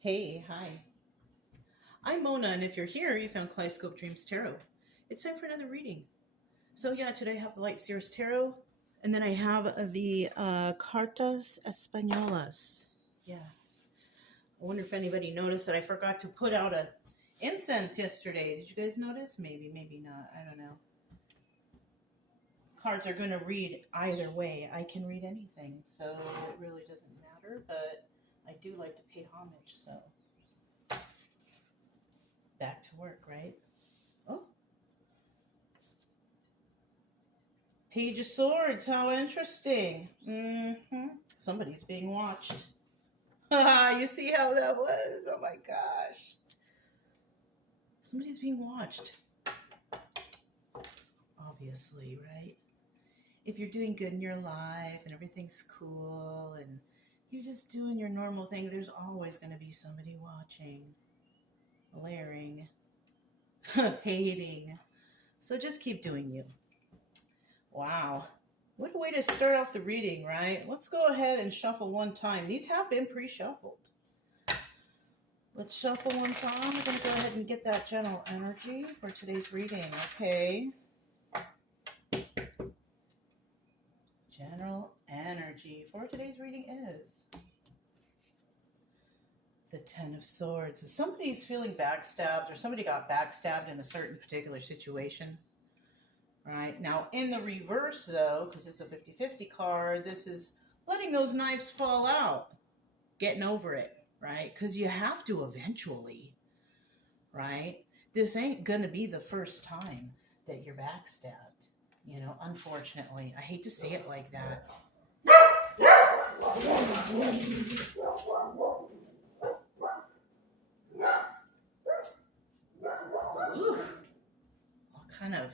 Hey, hi. I'm Mona, and if you're here, you found Kaleidoscope Dreams Tarot. It's time for another reading. So yeah, today I have the Light Seers Tarot, and then I have the Cartas Españolas. Yeah. I wonder if anybody noticed that I forgot to put out a incense yesterday. Did you guys notice? Maybe, maybe not. I don't know. Cards are going to read either way. I can read anything, so it really doesn't matter, but I do like to pay homage, so back to work, right? Oh, Page of Swords, how interesting. Somebody's being watched. You see how that was? Oh my gosh. Somebody's being watched. Obviously, right? If you're doing good in your life and everything's cool and you're just doing your normal thing, there's always going to be somebody watching, glaring, hating. So just keep doing you. Wow. What a way to start off the reading, right? Let's go ahead and shuffle one time. These have been pre-shuffled. Let's shuffle one time. We're going to go ahead and get that general energy for today's reading, okay? General energy for today's reading is the Ten of Swords. If somebody's feeling backstabbed or somebody got backstabbed in a certain particular situation, right? Now, in the reverse, though, because it's a 50-50 card, this is letting those knives fall out, getting over it, right? Because you have to eventually, right? This ain't going to be the first time that you're backstabbed, you know, unfortunately. I hate to say it like that. Ooh, all kind of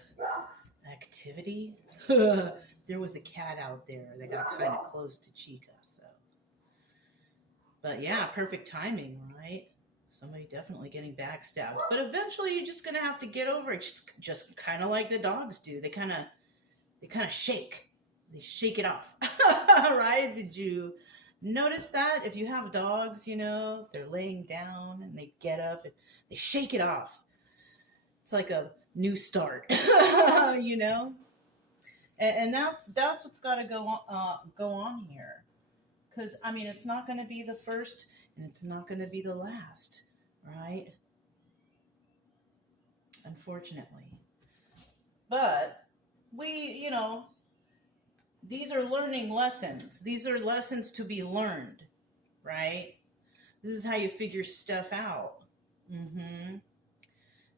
activity. There was a cat out there that got kind of close to Chica, so. But yeah, perfect timing, right? Somebody definitely getting backstabbed. But eventually you're just going to have to get over it. Just kind of like the dogs do. They kind of shake. They shake it off. Right? Did you notice that? If you have dogs, you know, if they're laying down and they get up, they shake it off. It's like a new start, you know? And that's what's got to go on here. Because, I mean, it's not going to be the first and it's not going to be the last, right? Unfortunately. But we, these are learning lessons. These are lessons to be learned, right? This is how you figure stuff out.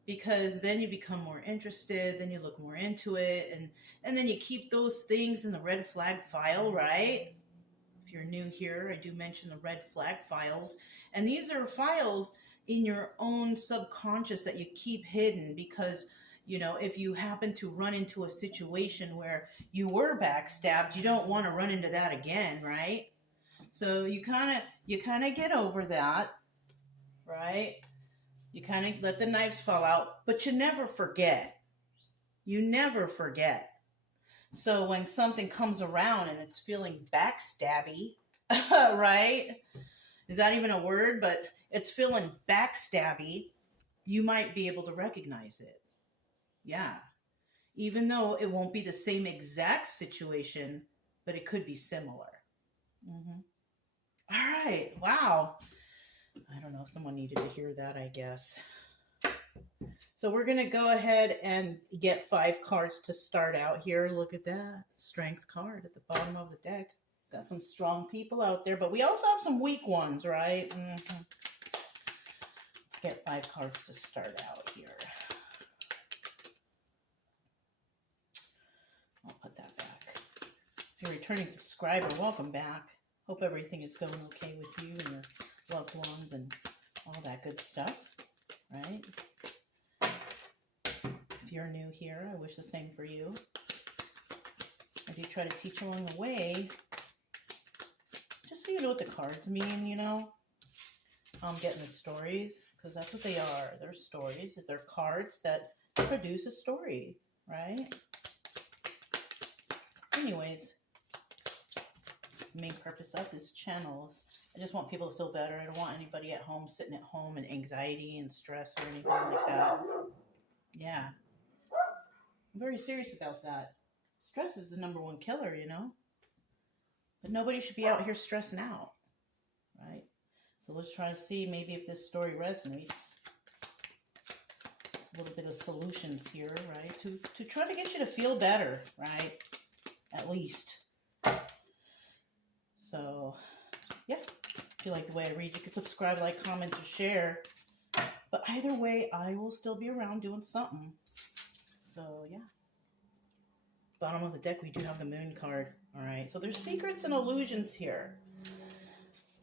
Because then you become more interested, then you look more into it, and then you keep those things in the red flag file, right? If you're new here, I do mention the red flag files. And these are files in your own subconscious that you keep hidden because, you know, if you happen to run into a situation where you were backstabbed, you don't want to run into that again, right? So you kind of get over that, right? You kind of let the knives fall out, but you never forget. You never forget. So when something comes around and it's feeling backstabby, right? Is that even a word? But it's feeling backstabby, you might be able to recognize it. Yeah. Even though it won't be the same exact situation, but it could be similar. All right. Wow. I don't know. Someone needed to hear that, I guess. So we're going to go ahead and get 5 cards to start out here. Look at that. Strength card at the bottom of the deck. Got some strong people out there, but we also have some weak ones, right? Let's get 5 cards to start out here. I'll put that back. If you're a returning subscriber, welcome back. Hope everything is going okay with you and your loved ones and all that good stuff, right? If you're new here, I wish the same for you. I do try to teach along the way, just so you know what the cards mean, you know. I'm getting the stories, because that's what they are. They're stories. They're cards that produce a story, right? Anyways, main purpose of this channel is I just want people to feel better. I don't want anybody at home sitting at home in anxiety and stress or anything like that. Yeah. I'm very serious about that. Stress is the #1 killer, you know? But nobody should be out here stressing out, right? So let's try to see maybe if this story resonates. A little bit of solutions here, right? To try to get you to feel better, right? At least. So, yeah. If you like the way I read, you can subscribe, like, comment, or share. But either way, I will still be around doing something. So, yeah. Bottom of the deck, we do have the moon card. All right. So there's secrets and illusions here.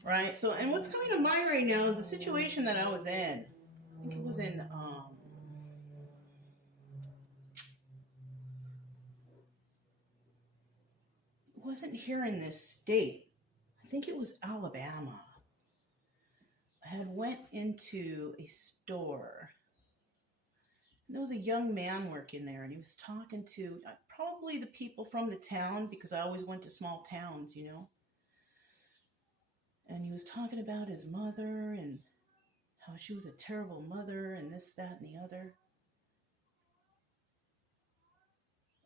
Right? So, and what's coming to mind right now is the situation that I was in. I think it was in, it wasn't here in this state. I think it was Alabama. I had went into a store. And there was a young man working there, and he was talking to probably the people from the town, because I always went to small towns, you know. And he was talking about his mother and how she was a terrible mother and this, that, and the other.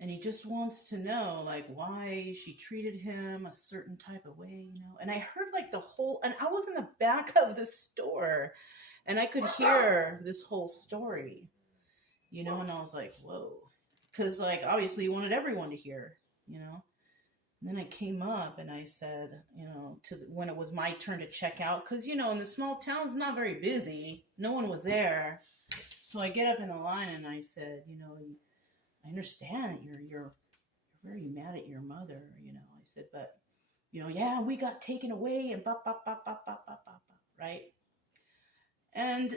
And he just wants to know, like, why she treated him a certain type of way, you know. And I heard, like, the whole, and I was in the back of the store, and I could hear this whole story, you know. And I was like, whoa. Because, like, obviously you wanted everyone to hear, you know. And then I came up and I said, you know, when it was my turn to check out, because, you know, in the small towns, not very busy. No one was there. So I get up in the line and I said, you know, I understand you're very mad at your mother, you know. I said, but, you know, yeah, we got taken away and bop, bop, bop, bop, bop, bop, bop, right? And,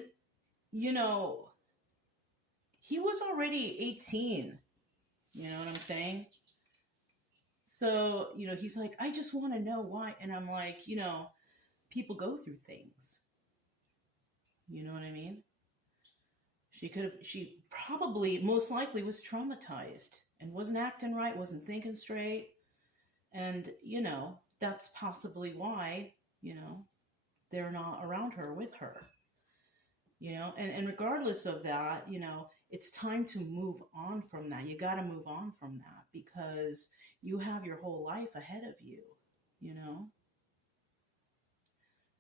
you know, he was already 18. You know what I'm saying? So, you know, he's like, I just want to know why. And I'm like, you know, people go through things. You know what I mean? She probably, most likely was traumatized and wasn't acting right, wasn't thinking straight. And, you know, that's possibly why, you know, they're not around her, with her. You know, and regardless of that, you know, it's time to move on from that. You got to move on from that, because you have your whole life ahead of you, you know.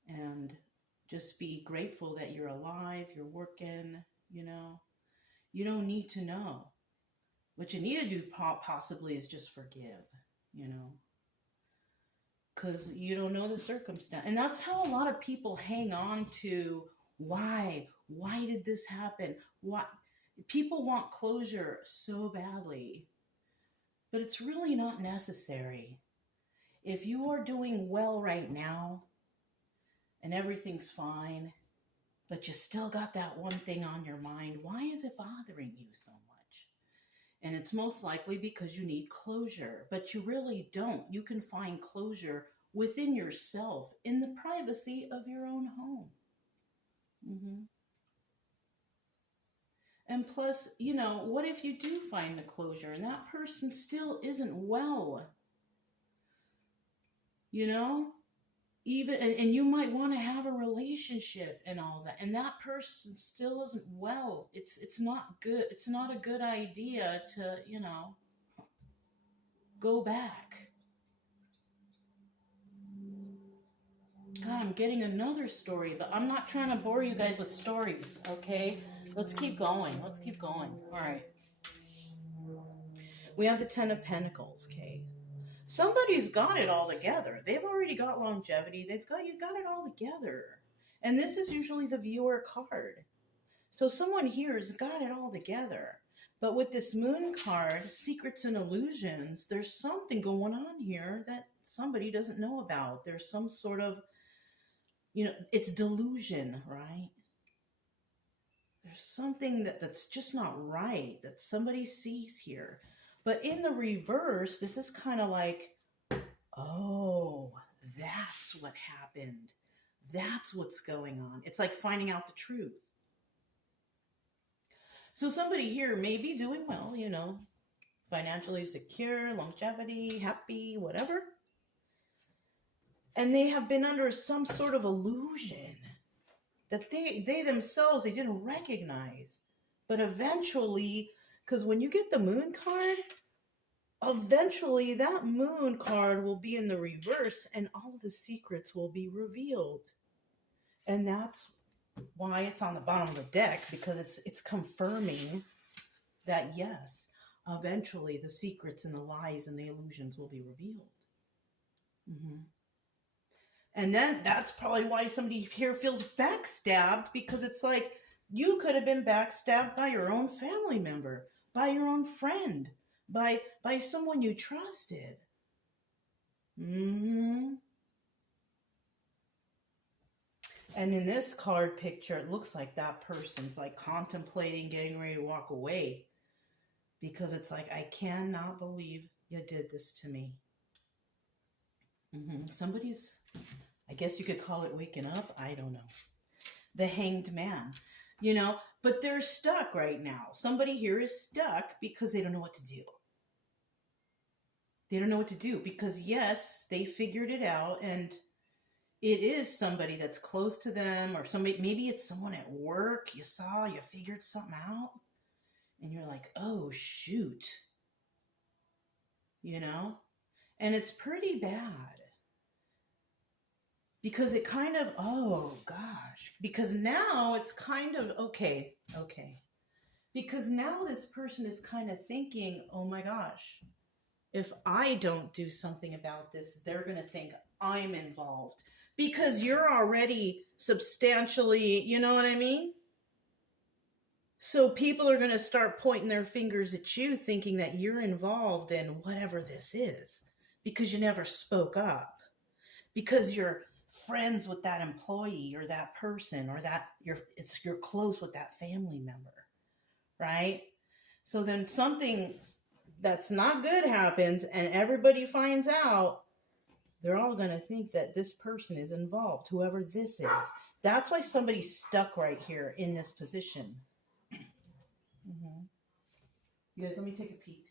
And just be grateful that you're alive, you're working, you know. You don't need to know. What you need to do possibly is just forgive, you know. Because you don't know the circumstance. And that's how a lot of people hang on to, why did this happen? Why? People want closure so badly, but it's really not necessary. If you are doing well right now and everything's fine, but you still got that one thing on your mind, why is it bothering you so much? And it's most likely because you need closure, but you really don't. You can find closure within yourself in the privacy of your own home. Mm-hmm. And plus, you know, what if you do find the closure and that person still isn't well? You know, even, and you might want to have a relationship and all that, and that person still isn't well. It's not good. It's not a good idea to, you know, go back. God, I'm getting another story, but I'm not trying to bore you guys with stories, okay? Let's keep going. Let's keep going. All right. We have the 10 of Pentacles, okay? Somebody's got it all together. They've already got longevity. You got it all together. And this is usually the viewer card. So someone here has got it all together. But with this moon card, secrets and illusions, there's something going on here that somebody doesn't know about. There's some sort of, you know, it's delusion, right? There's something that's just not right that somebody sees here. But in the reverse, this is kind of like, oh, that's what happened. That's what's going on. It's like finding out the truth. So somebody here may be doing well, you know, financially secure, longevity, happy, whatever. And they have been under some sort of illusion that they themselves, they didn't recognize. But eventually, because when you get the moon card, eventually that moon card will be in the reverse and all the secrets will be revealed. And that's why it's on the bottom of the deck, because it's confirming that yes, eventually the secrets and the lies and the illusions will be revealed. Mm-hmm. And then that's probably why somebody here feels backstabbed, because it's like you could have been backstabbed by your own family member, by your own friend, by someone you trusted. Mm-hmm. And in this card picture, it looks like that person's like contemplating getting ready to walk away, because it's like, I cannot believe you did this to me. Mm-hmm. Somebody's, I guess you could call it waking up. I don't know. The Hanged Man, you know, but they're stuck right now. Somebody here is stuck because they don't know what to do. They don't know what to do because, yes, they figured it out, and it is somebody that's close to them, or somebody, maybe it's someone at work you saw, you figured something out, and you're like, oh, shoot, you know? And it's pretty bad. Because it kind of, oh gosh, because now it's kind of, okay. Because now this person is kind of thinking, oh my gosh, if I don't do something about this, they're going to think I'm involved. Because you're already substantially, you know what I mean? So people are going to start pointing their fingers at you, thinking that you're involved in whatever this is. Because you never spoke up. Because you're friends with that employee or that person, or that you're close with that family member, right? So then something that's not good happens and everybody finds out, they're all going to think that this person is involved, whoever this is. That's why somebody's stuck right here in this position. Mm-hmm. You guys, let me take a peek.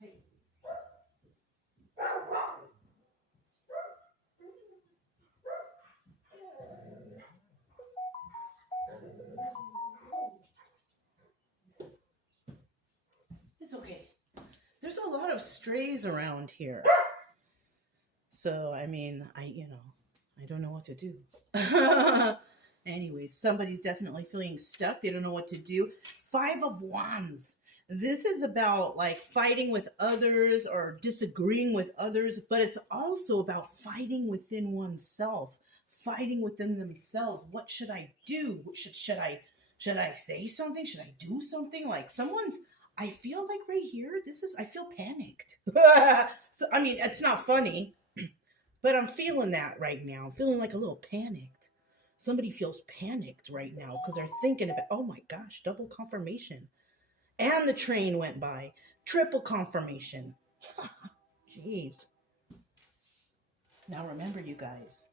Hey. It's okay. There's a lot of strays around here. So, I mean, I don't know what to do. Anyways, somebody's definitely feeling stuck. They don't know what to do. 5 of Wands. This is about like fighting with others or disagreeing with others, but it's also about fighting within oneself, fighting within themselves. What should I do? Should I say something? Should I do something? Like I feel like right here, I feel panicked. So, I mean, it's not funny, but I'm feeling that right now. I'm feeling like a little panicked. Somebody feels panicked right now because they're thinking about, oh my gosh, double confirmation. And the train went by. Triple confirmation. Jeez. Now remember, you guys,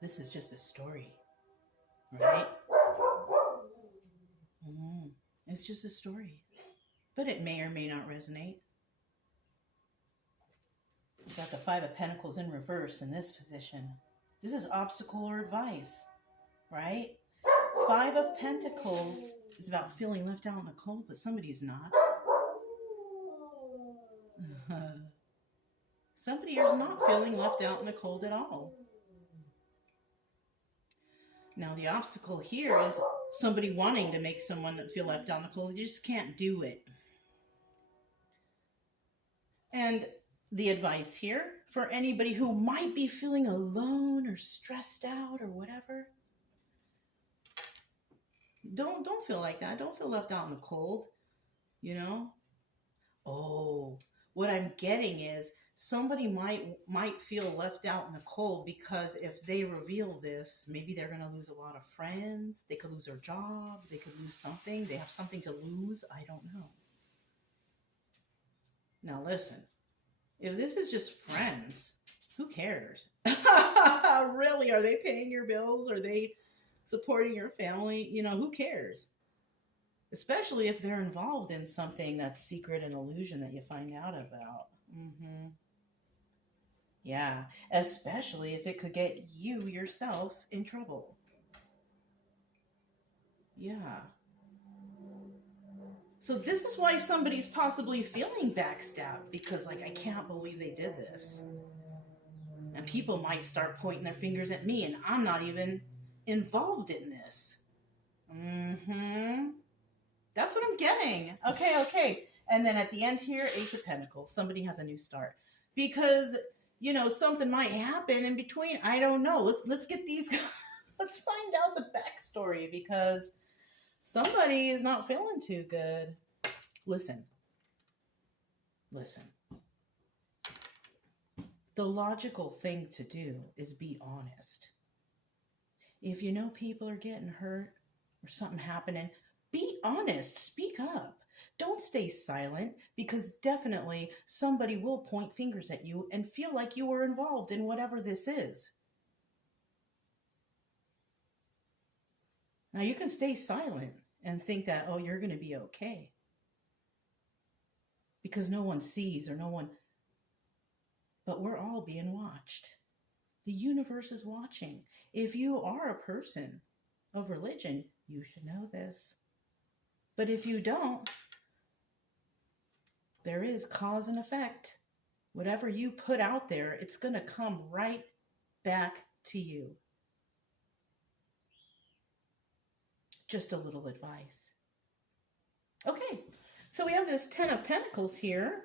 this is just a story, right? It's just a story. But it may or may not resonate. We've got the 5 of Pentacles in reverse in this position. This is obstacle or advice, right? 5 of Pentacles is about feeling left out in the cold, but somebody's not. Somebody is not feeling left out in the cold at all. Now, the obstacle here is somebody wanting to make someone feel left out in the cold. You just can't do it. And the advice here for anybody who might be feeling alone or stressed out or whatever, don't feel like that. Don't feel left out in the cold, you know? Oh, what I'm getting is somebody might feel left out in the cold because if they reveal this, maybe they're going to lose a lot of friends. They could lose their job. They could lose something. They have something to lose. I don't know. Now listen, if this is just friends, who cares? Really? Are they paying your bills? Are they supporting your family? You know, who cares? especially if they're involved in something that's secret and illusion that you find out about. Yeah, especially if it could get you yourself in trouble. Yeah. So this is why somebody's possibly feeling backstabbed, because like, I can't believe they did this. And people might start pointing their fingers at me and I'm not even involved in this. That's what I'm getting. Okay. And then at the end here, Ace of Pentacles. Somebody has a new start. Because, something might happen in between. I don't know. Let's get these let's find out the backstory, because somebody is not feeling too good. Listen. The logical thing to do is be honest. If you know people are getting hurt or something happening, be honest. Speak up. Don't stay silent, because definitely somebody will point fingers at you and feel like you were involved in whatever this is. Now, you can stay silent and think that, oh, you're going to be okay, because no one sees or no one. But we're all being watched. The universe is watching. If you are a person of religion, you should know this. But if you don't, there is cause and effect. Whatever you put out there, it's going to come right back to you. Just a little advice. Okay, so we have this 10 of Pentacles here.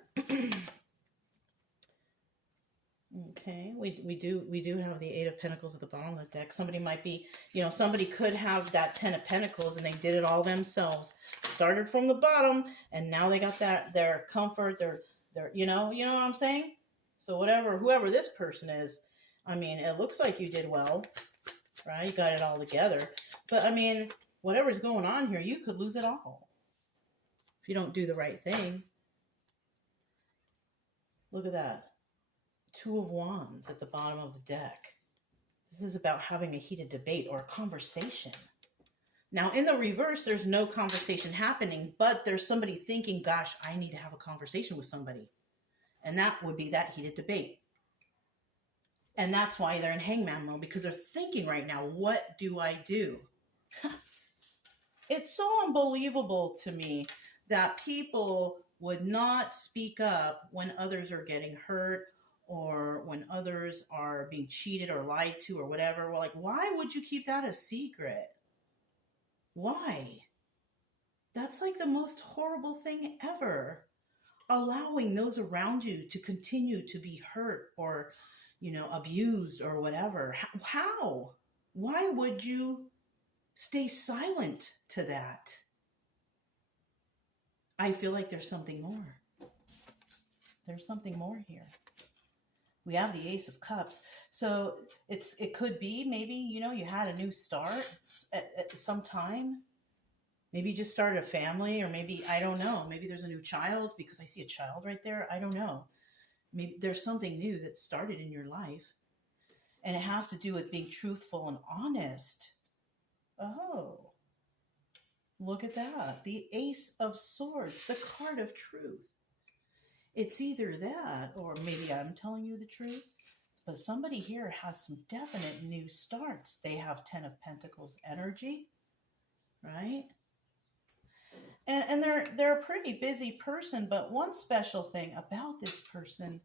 Okay, we do have the 8 of Pentacles at the bottom of the deck. Somebody might be, somebody could have that 10 of Pentacles and they did it all themselves. Started from the bottom and now they got their comfort, their you know what I'm saying? So whoever this person is, I mean, it looks like you did well, right? You got it all together. But I mean, whatever's going on here, you could lose it all if you don't do the right thing. Look at that. 2 of Wands at the bottom of the deck. This is about having a heated debate or a conversation. Now, in the reverse, there's no conversation happening, but there's somebody thinking, gosh, I need to have a conversation with somebody. And that would be that heated debate. And that's why they're in hangman mode, because they're thinking right now, what do I do? It's so unbelievable to me that people would not speak up when others are getting hurt, or when others are being cheated or lied to or whatever. We're like, why would you keep that a secret? Why? That's like the most horrible thing ever. Allowing those around you to continue to be hurt or, abused or whatever. How? Why would you stay silent to that? I feel like there's something more. There's something more here. We have the Ace of Cups. So it could be maybe, you had a new start at some time. Maybe you just started a family, or maybe, I don't know. Maybe there's a new child, because I see a child right there. I don't know. Maybe there's something new that started in your life. And it has to do with being truthful and honest. Oh, look at that. The Ace of Swords, the card of truth. It's either that, or maybe I'm telling you the truth, but somebody here has some definite new starts. They have 10 of Pentacles energy, right? And they're a pretty busy person, but one special thing about this person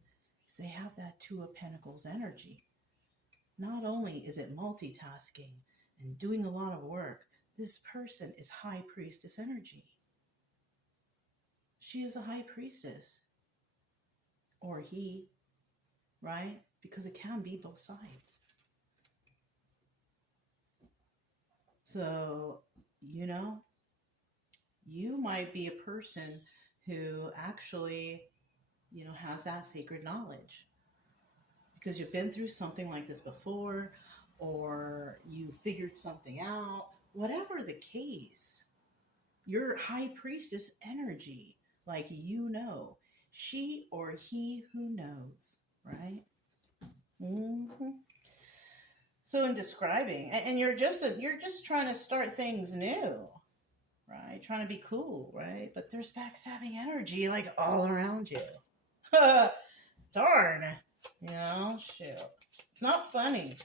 is they have that 2 of Pentacles energy. Not only is it multitasking and doing a lot of work, this person is High Priestess energy. She is a High Priestess. Or he, right? Because it can be both sides. So, you might be a person who actually, has that sacred knowledge. Because you've been through something like this before, or you figured something out. Whatever the case, your High Priestess energy, like she or he who knows, right? So in describing, and you're just trying to start things new, right? right? Trying to be cool, right? But there's backstabbing energy like all around you. Darn. You know, shoot. It's not funny.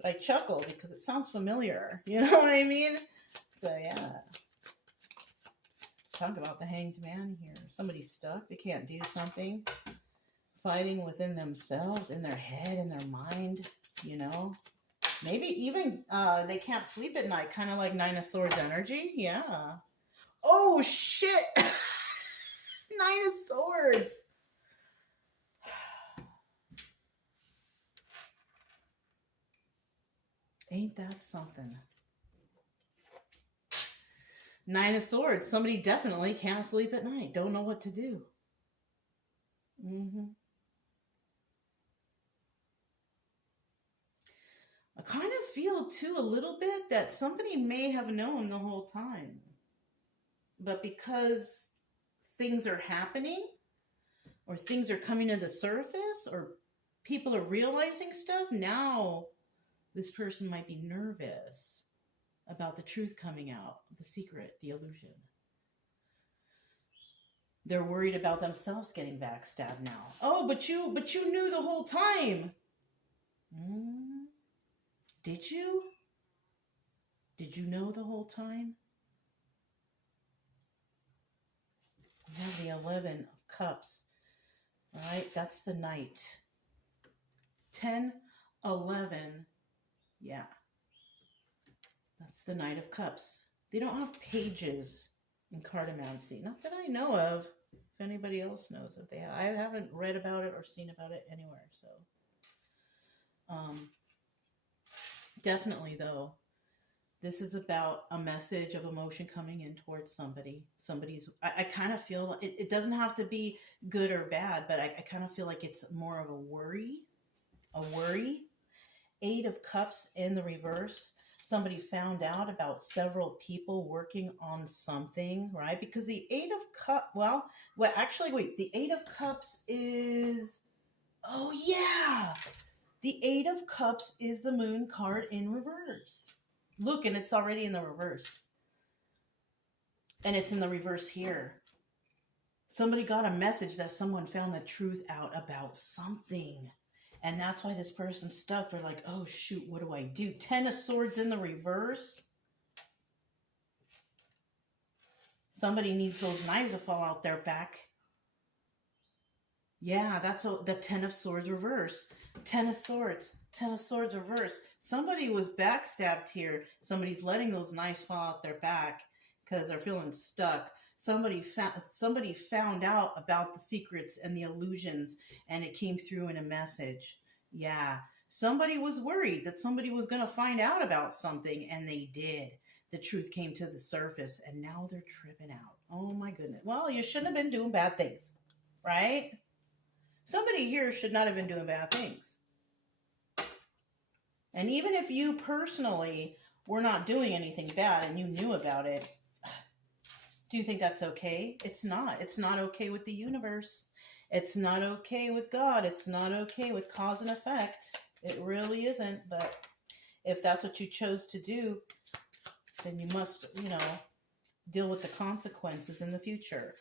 But I chuckle because it sounds familiar. You know what I mean? So, yeah. Talk about the hanged man here. Somebody's stuck. They can't do something. Fighting within themselves, in their head, in their mind, you know. Maybe even they can't sleep at night, kind of like Nine of Swords energy. Yeah. Oh, shit. Nine of Swords. Ain't that something? Nine of Swords. Somebody definitely can't sleep at night. Don't know what to do. I kind of feel, too, a little bit that somebody may have known the whole time. But because things are happening, or things are coming to the surface, or people are realizing stuff, now this person might be nervous about the truth coming out, the secret, the illusion. They're worried about themselves getting backstabbed now. Oh, but you knew the whole time. Did you? Did you know the whole time? We have the 11 of Cups. All right, that's the Knight. 10, 11. Yeah. That's the Knight of Cups. They don't have pages in cartomancy. Not that I know of. If anybody else knows if they have. I haven't read about it or seen about it anywhere. So, definitely though, this is about a message of emotion coming in towards somebody. I kind of feel, it doesn't have to be good or bad, but I kind of feel like it's more of a worry. Eight of Cups in the reverse. Somebody found out about several people working on something, right? Because the Eight of Cups, the Eight of Cups is, oh yeah, the Eight of Cups is the Moon card in reverse. Look, and it's already in the reverse. And it's in the reverse here. Somebody got a message that someone found the truth out about something. And that's why this person's stuck. They're like, oh, shoot, what do I do? 10 of Swords in the reverse. Somebody needs those knives to fall out their back. Yeah, that's the 10 of Swords reverse. 10 of Swords. 10 of Swords reverse. Somebody was backstabbed here. Somebody's letting those knives fall out their back because they're feeling stuck. Somebody found out about the secrets and the illusions, and it came through in a message. Yeah. Somebody was worried that somebody was going to find out about something, and they did. The truth came to the surface, and now they're tripping out. Oh, my goodness. Well, you shouldn't have been doing bad things, right? Somebody here should not have been doing bad things. And even if you personally were not doing anything bad and you knew about it, do you think that's okay? It's not. It's not okay with the universe. It's not okay with God. It's not okay with cause and effect. It really isn't. But if that's what you chose to do, then you must, deal with the consequences in the future.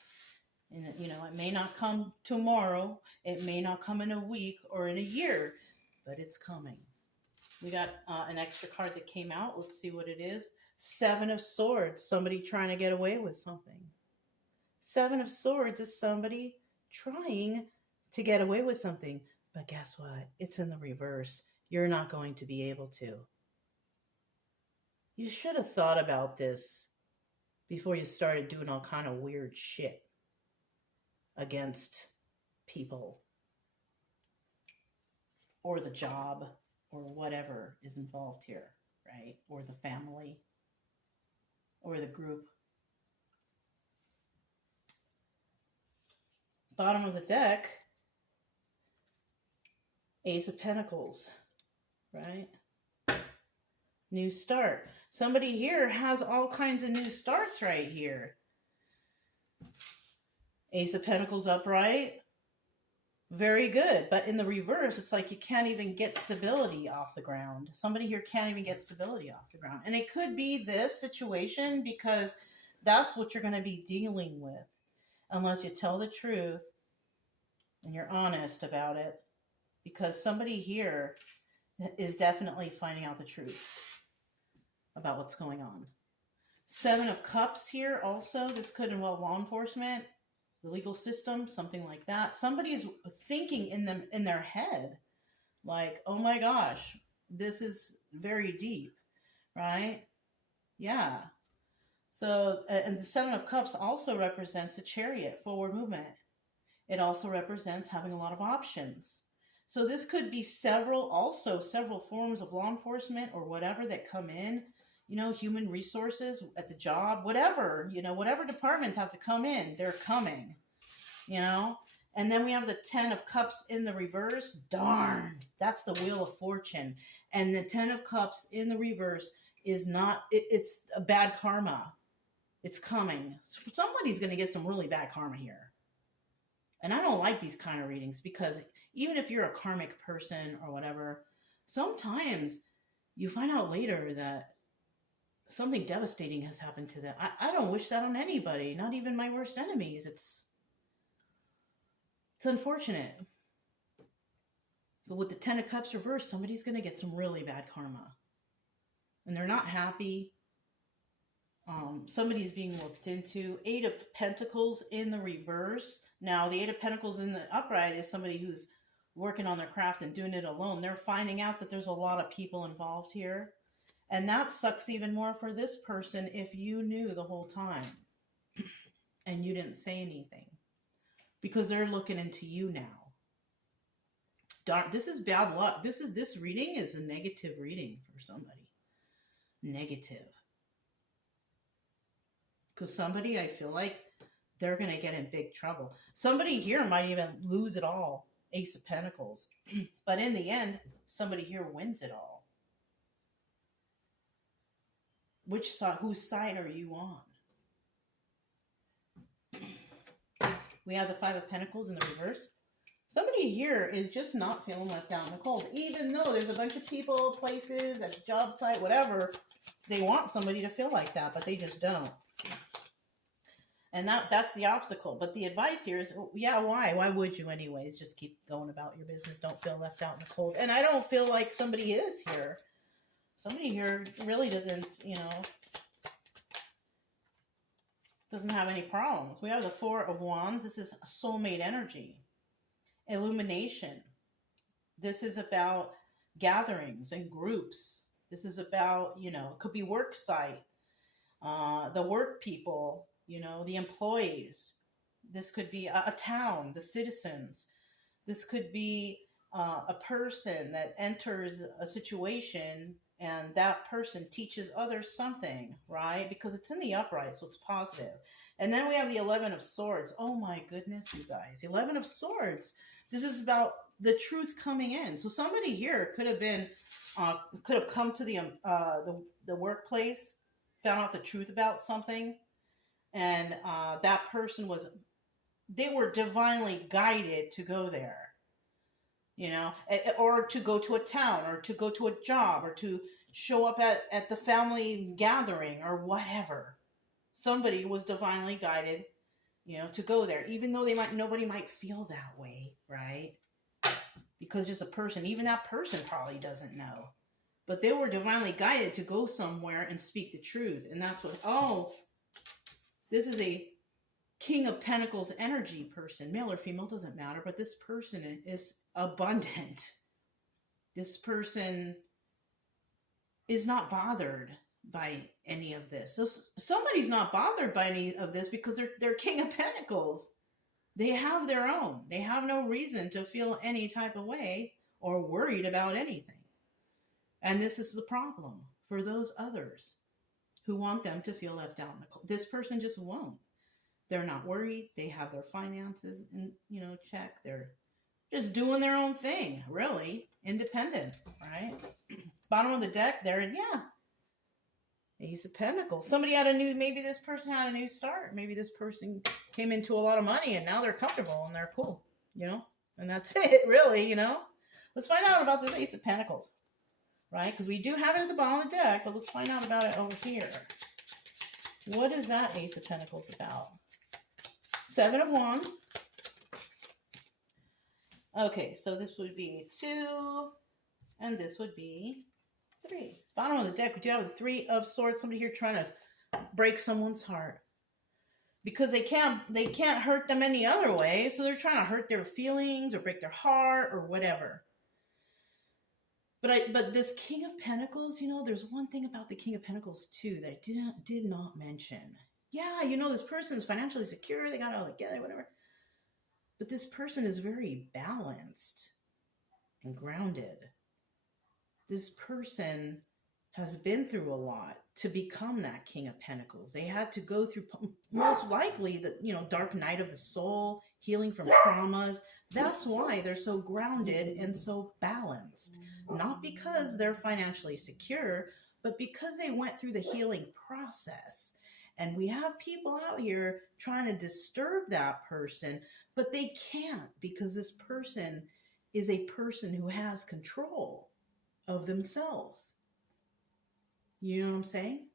And, it may not come tomorrow. It may not come in a week or in a year, but it's coming. We got an extra card that came out. Let's see what it is. 7 of Swords, somebody trying to get away with something. 7 of Swords is somebody trying to get away with something. But guess what? It's in the reverse. You're not going to be able to. You should have thought about this before you started doing all kind of weird shit against people or the job or whatever is involved here, right? Or the family. Or the group. Bottom of the deck, Ace of Pentacles, right? New start. Somebody here has all kinds of new starts right here. Ace of Pentacles upright. Very good. But in the reverse, it's like you can't even get stability off the ground. Somebody here can't even get stability off the ground. And it could be this situation because that's what you're going to be dealing with unless you tell the truth and you're honest about it, because somebody here is definitely finding out the truth about what's going on. 7 of Cups here also. This could involve law enforcement, the legal system, something like that. Somebody is thinking in their head like, oh my gosh, this is very deep, right? Yeah. So, and the 7 of Cups also represents a Chariot, forward movement. It also represents having a lot of options. So this could be several forms of law enforcement or whatever that come in, you know, human resources at the job, whatever, you know, whatever departments have to come in, they're coming, you know. And then we have the 10 of Cups in the reverse. Darn, that's the Wheel of Fortune. And the 10 of Cups in the reverse is not, it's a bad karma. It's coming. Somebody's going to get some really bad karma here. And I don't like these kind of readings because even if you're a karmic person or whatever, sometimes you find out later that something devastating has happened to them. I don't wish that on anybody, not even my worst enemies. It's unfortunate. But with the 10 of Cups reversed, somebody's going to get some really bad karma. And they're not happy. Somebody's being looked into. 8 of Pentacles in the reverse. Now, the 8 of Pentacles in the upright is somebody who's working on their craft and doing it alone. They're finding out that there's a lot of people involved here. And that sucks even more for this person if you knew the whole time and you didn't say anything. Because they're looking into you now. Darn, this is bad luck. This reading is a negative reading for somebody. Negative. Because somebody, I feel like they're going to get in big trouble. Somebody here might even lose it all. Ace of Pentacles. But in the end, somebody here wins it all. Which side, whose side are you on? We have the 5 of Pentacles in the reverse. Somebody here is just not feeling left out in the cold. Even though there's a bunch of people, places, at the job site, whatever, they want somebody to feel like that, but they just don't. And that's the obstacle. But the advice here is, yeah, why? Why would you anyways? Just keep going about your business. Don't feel left out in the cold. And I don't feel like somebody is here. Somebody here really doesn't, you know, doesn't have any problems. We have the 4 of Wands. This is soulmate energy. Illumination. This is about gatherings and groups. This is about, you know, it could be work site, the work people, you know, the employees. This could be a town, the citizens. This could be a person that enters a situation and that person teaches others something, right? Because it's in the upright, so it's positive. And then we have the 11 of Swords. Oh my goodness, you guys. The 11 of Swords. This is about the truth coming in. So somebody here could have been, could have come to the workplace, found out the truth about something, and that person they were divinely guided to go there. You know, or to go to a town, or to go to a job, or to show up at the family gathering, or whatever. Somebody was divinely guided, you know, to go there, even though nobody might feel that way, right? Because just a person, even that person probably doesn't know. But they were divinely guided to go somewhere and speak the truth. And that's what, this is a King of Pentacles energy person. Male or female, doesn't matter. But this person is abundant. This person is not bothered by any of this. So somebody's not bothered by any of this because they're King of Pentacles. They have their own. They have no reason to feel any type of way or worried about anything. And this is the problem for those others who want them to feel left out in the cold. This person just won't. They're not worried. They have their finances in, you know, check. They're just doing their own thing, really. Independent, right? Bottom of the deck there, yeah. Ace of Pentacles. Maybe this person had a new start. Maybe this person came into a lot of money and now they're comfortable and they're cool, you know? And that's it, really, you know? Let's find out about this Ace of Pentacles, right? Because we do have it at the bottom of the deck, but let's find out about it over here. What is that Ace of Pentacles about? Seven of Wands. Okay, so this would be 2, and this would be 3. Bottom of the deck, we do have the 3 of Swords. Somebody here trying to break someone's heart. Because they can't hurt them any other way, so they're trying to hurt their feelings or break their heart or whatever. But this King of Pentacles, you know, there's one thing about the King of Pentacles too that I did not mention. Yeah, you know, this person's financially secure, they got it all together, whatever. But this person is very balanced and grounded. This person has been through a lot to become that King of Pentacles. They had to go through, most likely, the, you know, dark night of the soul, healing from traumas. That's why they're so grounded and so balanced. Not because they're financially secure, but because they went through the healing process. And we have people out here trying to disturb that person, but they can't, because this person is a person who has control of themselves. You know what I'm saying?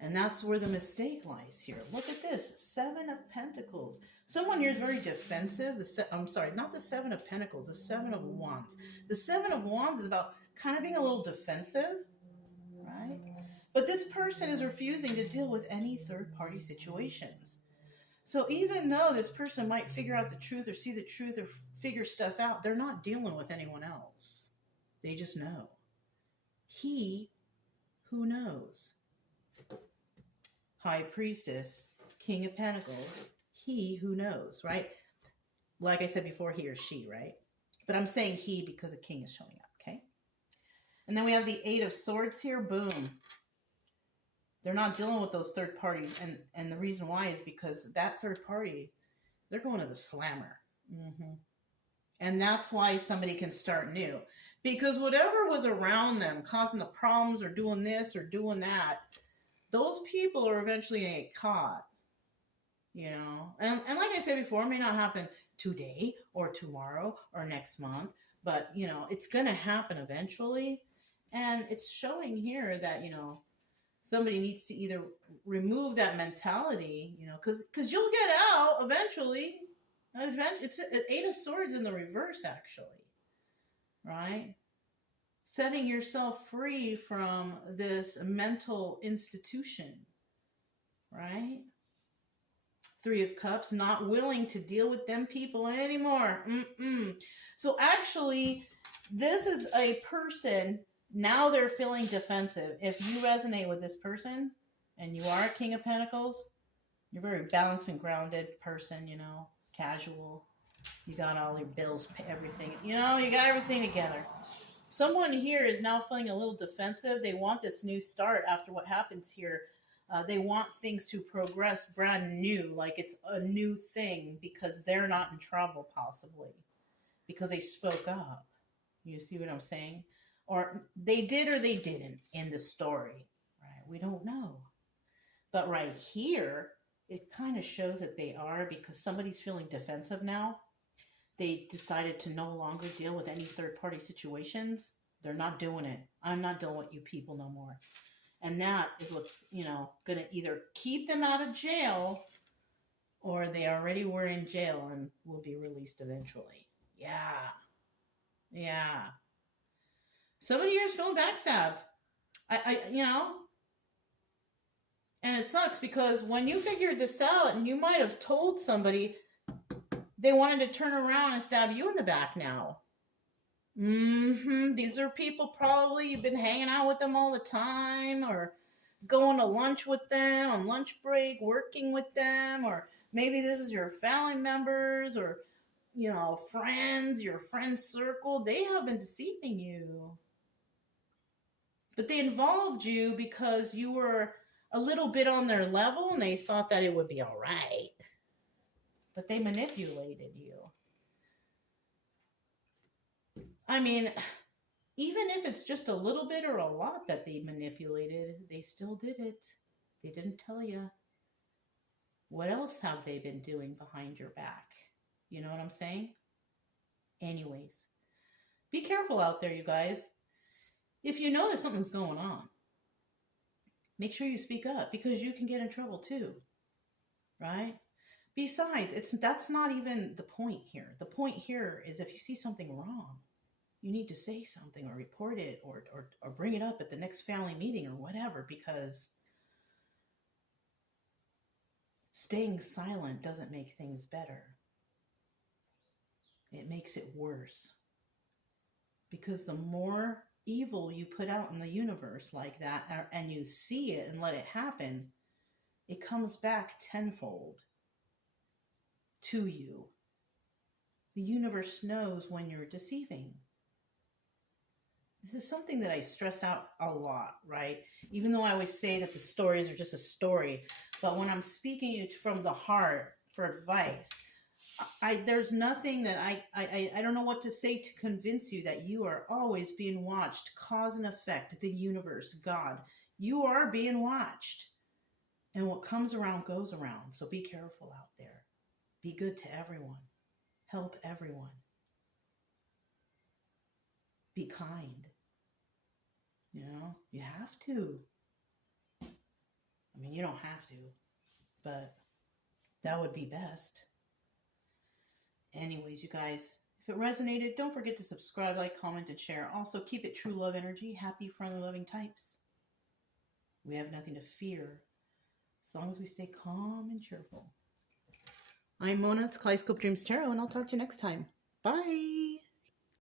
And that's where the mistake lies here. Look at this, 7 of Pentacles. Someone here is very defensive. I'm sorry, not the 7 of Pentacles, the 7 of Wands. The 7 of Wands is about kind of being a little defensive, right? But this person is refusing to deal with any third-party situations. So even though this person might figure out the truth or see the truth or figure stuff out, they're not dealing with anyone else. They just know. He who knows. High Priestess, King of Pentacles, he who knows, right? Like I said before, he or she, right? But I'm saying he because a king is showing up, okay? And then we have the 8 of Swords here, boom. They're not dealing with those third parties, and the reason why is because that third party, they're going to the slammer. And that's why somebody can start new. Because whatever was around them causing the problems or doing this or doing that, those people are eventually going to get caught. You know? And like I said before, it may not happen today or tomorrow or next month. But, you know, it's going to happen eventually. And it's showing here that, you know, somebody needs to either remove that mentality, you know, because you'll get out eventually. It's 8 of Swords in the reverse, actually. Right? Setting yourself free from this mental institution. Right? 3 of Cups, not willing to deal with them people anymore. So actually, this is a person, now they're feeling defensive. If you resonate with this person, and you are a King of Pentacles, you're a very balanced and grounded person, you know, casual. You got all your bills, everything. You know, you got everything together. Someone here is now feeling a little defensive. They want this new start after what happens here. They want things to progress brand new, like it's a new thing, because they're not in trouble, possibly. Because they spoke up. You see what I'm saying? Or they did or they didn't in the story. Right? We don't know. But right here, it kind of shows that they are, because somebody's feeling defensive now. They decided to no longer deal with any third-party situations. They're not doing it. I'm not dealing with you people no more. And that is what's, you know, going to either keep them out of jail, or they already were in jail and will be released eventually. Yeah. Somebody here is feeling backstabbed. You know, and it sucks because when you figured this out, and you might have told somebody, they wanted to turn around and stab you in the back now. These are people probably you've been hanging out with them all the time, or going to lunch with them on lunch break, working with them, or maybe this is your family members, or, you know, friends, your friend circle. They have been deceiving you. But they involved you because you were a little bit on their level and they thought that it would be all right. But they manipulated you. I mean, even if it's just a little bit or a lot that they manipulated, they still did it. They didn't tell you. What else have they been doing behind your back? You know what I'm saying? Anyways, be careful out there, you guys. If you know that something's going on, make sure you speak up because you can get in trouble too, right? Besides, that's not even the point here. The point here is if you see something wrong, you need to say something or report it or bring it up at the next family meeting or whatever, because staying silent doesn't make things better. It makes it worse. Because the more evil you put out in the universe like that, and you see it and let it happen, it comes back tenfold to you. The universe knows when you're deceiving. This is something that I stress out a lot, right? Even though I always say that the stories are just a story, but when I'm speaking you from the heart for advice, there's nothing that I don't know what to say to convince you that you are always being watched. Cause and effect, the universe, God. You are being watched. And what comes around goes around. So be careful out there. Be good to everyone. Help everyone. Be kind. You know, you have to. I mean, you don't have to, but that would be best. Anyways, you guys, if it resonated, don't forget to subscribe, like, comment, and share. Also, keep it true love energy. Happy, friendly, loving types. We have nothing to fear as long as we stay calm and cheerful. I'm Mona. It's Kaleidoscope Dreams Tarot, and I'll talk to you next time. Bye.